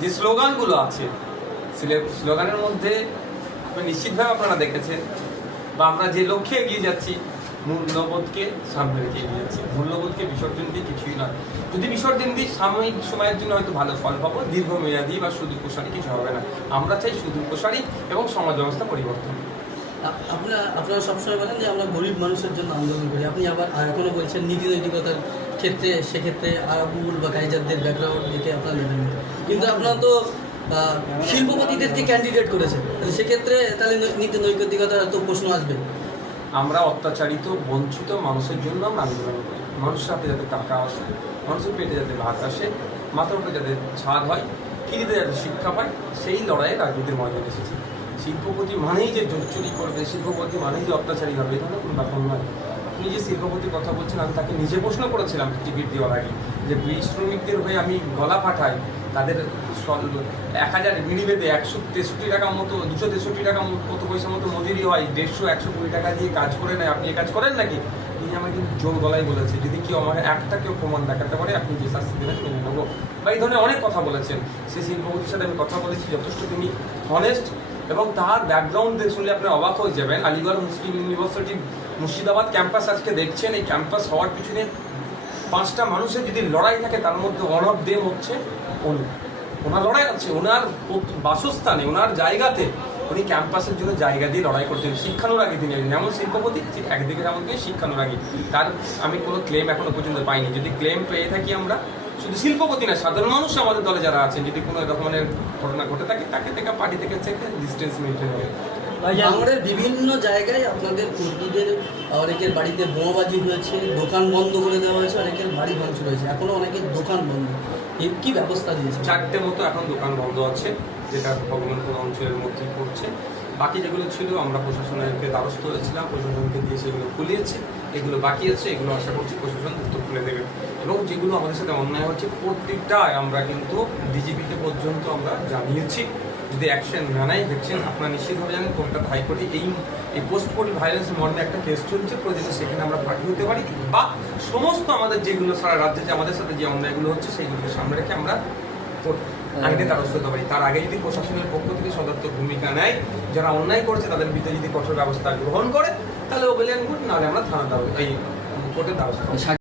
যে স্লোগানগুলো আছে স্লোগানের মধ্যে আপনি নিশ্চিতভাবে আপনারা দেখেছেন, বা আমরা যে লক্ষ্যে এগিয়ে যাচ্ছি, মূল্যবোধকে সামনে রেখে এগিয়ে যাচ্ছি। মূল্যবোধকে বিসর্জন দিয়ে কিছুই নয়। যদি বিসর্জন দিই, সাময়িক সময়ের জন্য হয়তো ভালো ফল পাবো, দীর্ঘমেয়াদী বা সুদূর প্রসারী কিছু হবে না। আমরা চাই সুদূর প্রসারী এবং সমাজ ব্যবস্থা পরিবর্তন। আপনারা আপনারা সবসময় বলেন যে আমরা গরিব মানুষের জন্য আন্দোলন করি। আপনি আবার আর এখনও বলছেন নীতি নৈতিকতার ক্ষেত্রে, সেক্ষেত্রে আরাবুল বা কাইজারদের ব্যাকগ্রাউন্ড দেখে আপনারা নেবেন। কিন্তু আপনারা তো শিল্পপতিদেরকে ক্যান্ডিডেট তাহলে সেক্ষেত্রে তাহলে নীতি নৈতিকতার তো প্রশ্ন আসবে। আমরা অত্যাচারিত, বঞ্চিত মানুষের জন্য আন্দোলন করি। মানুষের হাতে যাতে টাকা আসে, মানুষের পেটে যাতে ভাত আসে, মাথার উপরে যাতে ছাদ হয় কিরিতে যাতে শিক্ষা পায়, সেই লড়াইয়ে রাজনীতির ময়দানে এসেছে। শিল্পপতি মানেই যে চুরি করবে, শিল্পপতি মানেই যে অত্যাচারী হবে ধরনের কোনো ব্যাপার নয়। আপনি যে শিল্পপতির কথা বলছেন, আমি তাকে নিজে প্রশ্ন করেছিলাম টিকিট দেওয়ার আগে, যে ব্রিজ শ্রমিকদের হয়ে আমি গলা পাঠাই তাদের এক হাজার বেঁধে একশো তেষট্টি টাকা মতো, দুশো তেষট্টি টাকা কত পয়সা মতো মজুরি হয়, দেড়শো, একশো কুড়ি টাকা দিয়ে কাজ করে নেয়। আপনি এ কাজ করেন নাকি? তিনি আমাকে জোর গলায় বলেছে, যদি কেউ আমার একটা কেউ প্রমাণ দেখাতে পারে, আপনি যে শাস্তি দেবেন মেনে নেব। বা এই ধরনের অনেক কথা বলেছেন। সেই শিল্পপতির সাথে আমি কথা বলেছি, যথেষ্ট তিনি অনেস্ট এবং তার ব্যাকগ্রাউন্ড শুনলে আপনি অবাক হয়ে যাবেন। Aligarh Muslim university Murshidabad campus আজকে দেখছেন। এই ক্যাম্পাস হওয়ার পিছনে পাঁচটা মানুষের যদি লড়াই থাকে, তার মধ্যে ওয়ান অফ দেম হচ্ছে অনু। ওনার লড়াই আছে, ওনার বাসস্থানে, ওনার জায়গাতে উনি ক্যাম্পাসের জন্য জায়গা দিয়ে লড়াই করতেন শিক্ষানুরাগী তিনি যেমন শিল্পপতি একদিকে যেমন তিনি শিক্ষানুরাগী। তার আমি কোনো ক্লেম এখনও পর্যন্ত পাইনি। যদি ক্লেম পেয়ে থাকি আমরা, শুধু শিল্পপতি না, সাধারণ মানুষ আমাদের দলে যারা আছেন, যদি কোনো রকমের ঘটনা ঘটে থাকে, তাকে থেকে, পার্টি থেকে থেকে ডিস্টেন্স মেনটেন হবে। ভাঙড়ের বিভিন্ন জায়গায় আপনাদের কর্মীদের অনেকের বাড়িতে বোমাবাজি হয়েছে দোকান বন্ধ করে দেওয়া হয়েছে অনেকের বাড়ি ভাঙচুর হয়েছে। এখনও অনেকের দোকান বন্ধ। এর কি ব্যবস্থা দিয়েছে? চারটে মতো এখন দোকান বন্ধ আছে যেটা ভগবানপুর অঞ্চলের মধ্যেই পড়ছে। বাকি যেগুলো ছিল আমরা প্রশাসনেরকে দ্বারস্থ হয়েছিলাম প্রশাসনকে দিয়ে সেগুলো খুলিয়েছে। এগুলো বাকি আছে এগুলো আশা করছি প্রশাসন দ্রুত খুলে দেবে। এবং যেগুলো আমাদের সাথে অন্যায় হচ্ছে প্রত্যেকটাই আমরা কিন্তু ডিজিপিকে পর্যন্ত আমরা জানিয়েছি। যদি অ্যাকশন না নেয়, দেখছেন আপনারা নিশ্চিতভাবে জানেন কলকাতা হাইকোর্টে এই এই পোস্ট কোভিড ভাইরাস মর্মে একটা কেস চলছে প্রয়োজনে সেখানে আমরা পাঠিয়ে হতে পারি, বা সমস্ত আমাদের যেগুলো সারা রাজ্যে যে আমাদের সাথে যে অন্যায়গুলো হচ্ছে, সেইগুলোকে সামনে রেখে আমরা আইনে দ্বারস্থ হতে পারি তার আগে যদি প্রশাসনের পক্ষ থেকে সদর্থক ভূমিকা নেয়, যারা অন্যায় করছে, তাদের বিরুদ্ধে যদি কঠোর ব্যবস্থা গ্রহণ করে, তাহলে ওবেলিয়ান গুড নাহলে আমরা থানা দ্বারস্থ এই কোর্টের দ্বারস্থ।